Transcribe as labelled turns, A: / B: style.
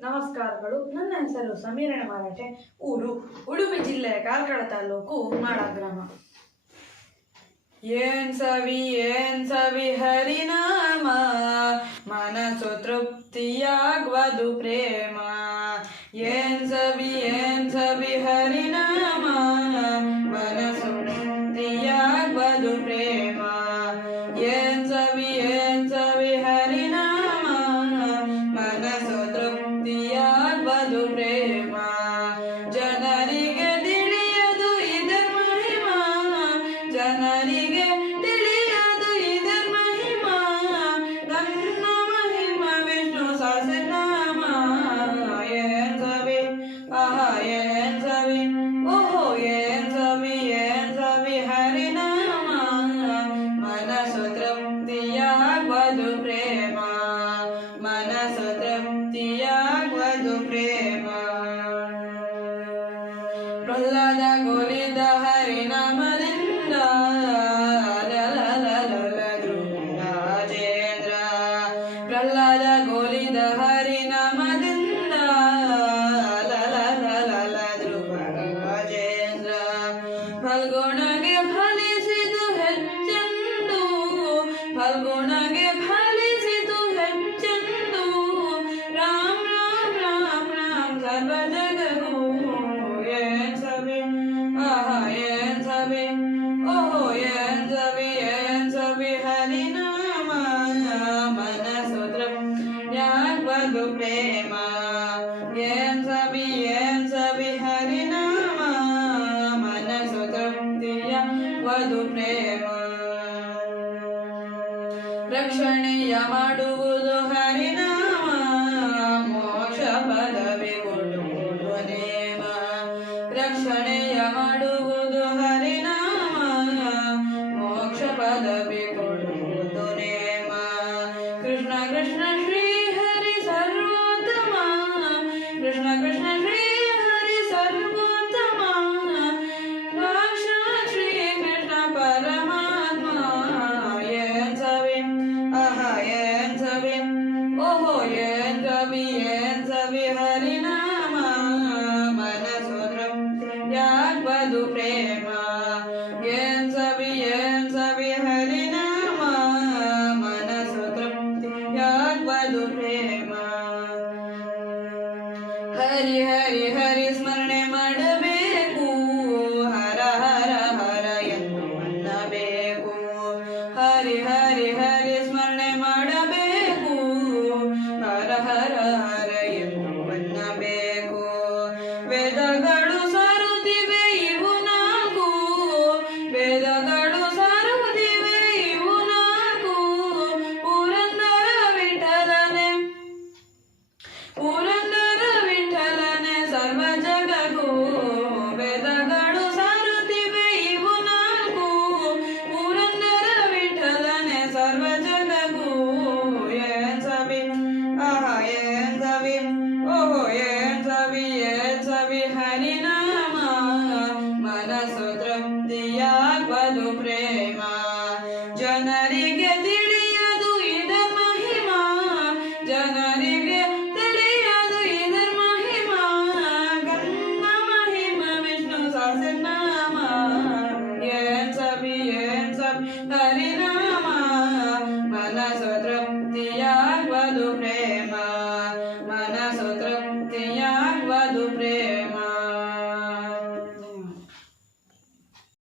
A: ನಮಸ್ಕಾರಗಳು. ನನ್ನ ಹೆಸರು ಸಮೀರಣ ಮಾರಾಟೆ. ಊರು ಉಡುಪಿ ಜಿಲ್ಲೆಯ ಕಾರ್ಕಳ ತಾಲೂಕು ಮಾಡ ಗ್ರಾಮ ಏನ್ ಸವಿ ಏನ್ ಸವಿ ಹರಿನಾಮ. ಮನಸ್ಸು ತೃಪ್ತಿಯಾಗುವುದು ಪ್ರೇಮ. ಮನಸ ತೃಪ್ತಿಯಾಗುವುದು ಪ್ರೇಮ. ಪ್ರಹ್ಲಾದ ಗೋಲಿದ ಹರಿನಾಮದಿಂದ ರಾಜೇಂದ್ರ ಪ್ರಹ್ಲಾದ ಗೋಲಿದ ಹರಿನಾಮದಿಂದ ಧ್ರುವ ಫಲ್ಗುಣಗೆ ಫಲಿಸಿದು ಹೆಚ್ಚೆಂದು, ಫಲ್ಗುಣಗೆ ರಕ್ಷಣೆಯ ಮಾಡುವುದು ಹರಿನಾಮ ಮೋಕ್ಷ ಪದವಿ ಕೊಡುವುದು ನೇಮ ರಕ್ಷಣೆಯ ಮಾಡು பதவி கொண்டு Dun-dun.